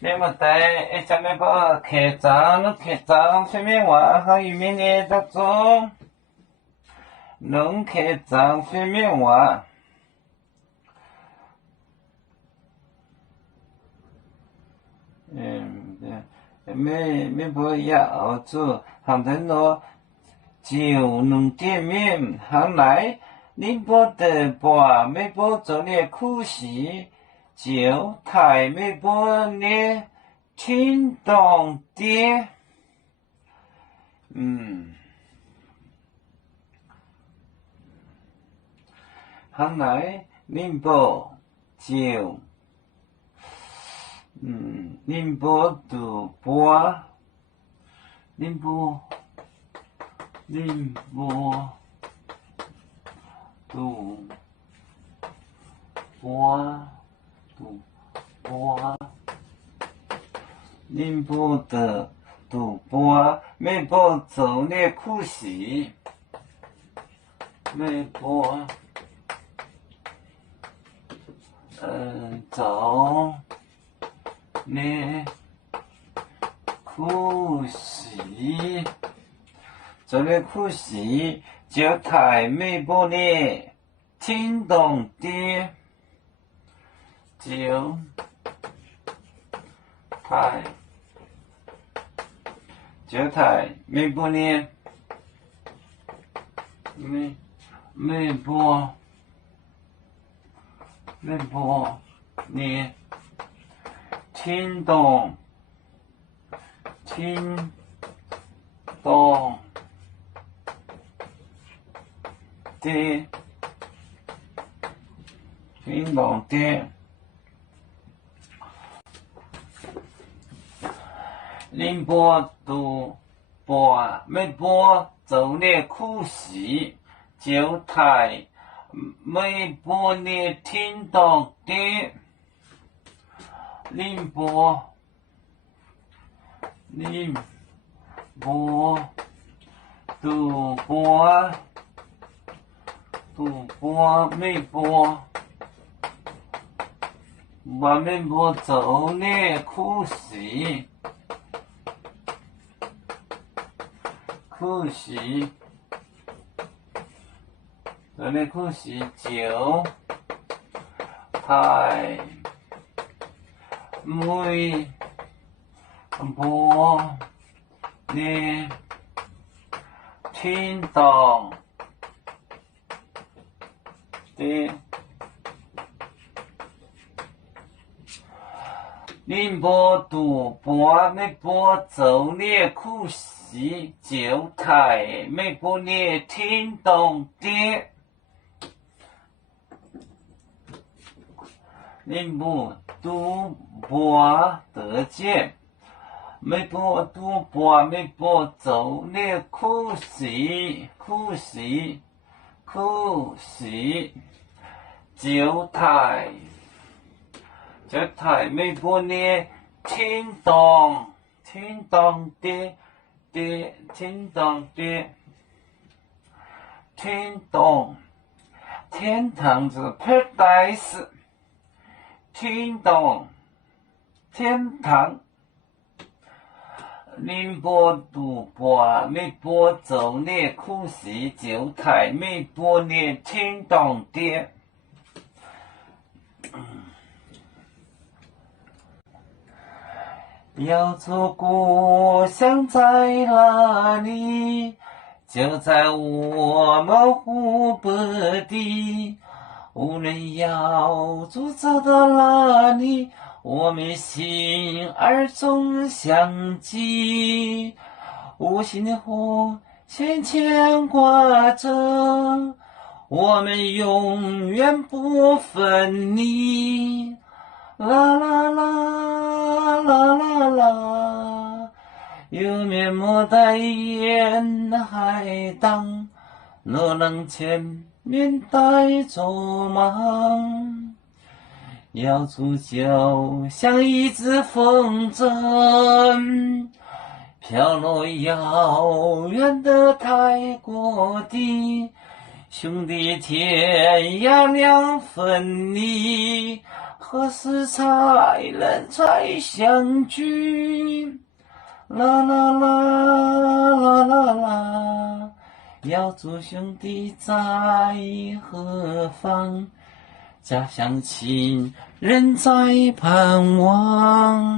你们在下面把开张上面玩还有明年的中，能开张上面玩。没不要做，喊他喏，就能见面，喊来，你不得把没不做的苦习，就太没不呢，听懂的，喊来，你不就。宁波赌博，宁波赌博，宁波的赌博，没博走那苦习，没博，走。你苦习，做了苦习就太没不呢，听懂的就太没不呢，没不你。听懂的，宁波赌博没博做那苦习，就太没博你听懂的。宁波赌博没博，我们不走那苦习，走那苦习就太没博你听懂的。宁波赌博没博走那苦习，就太没博你听懂的。宁波赌博得见，没博赌博没博走那苦习，就太没博你听懂的，听懂，天堂是 paradise。听懂，天堂。宁波赌博没博走那苦习，就太没博你听懂的。要做故乡在哪里？就在我们湖北地。无论要走到哪里，我们心儿总相系。无形的火线牵挂着，我们永远不分离。啦啦啦啦啦啦，有面目的沿海荡，若能前面带着忙，要煮酒像一只风筝，飘落遥远的泰国地。兄弟天涯两分离，何时才能再相聚？啦啦啦啦啦啦，要做兄弟在何方？家乡亲人在盼望。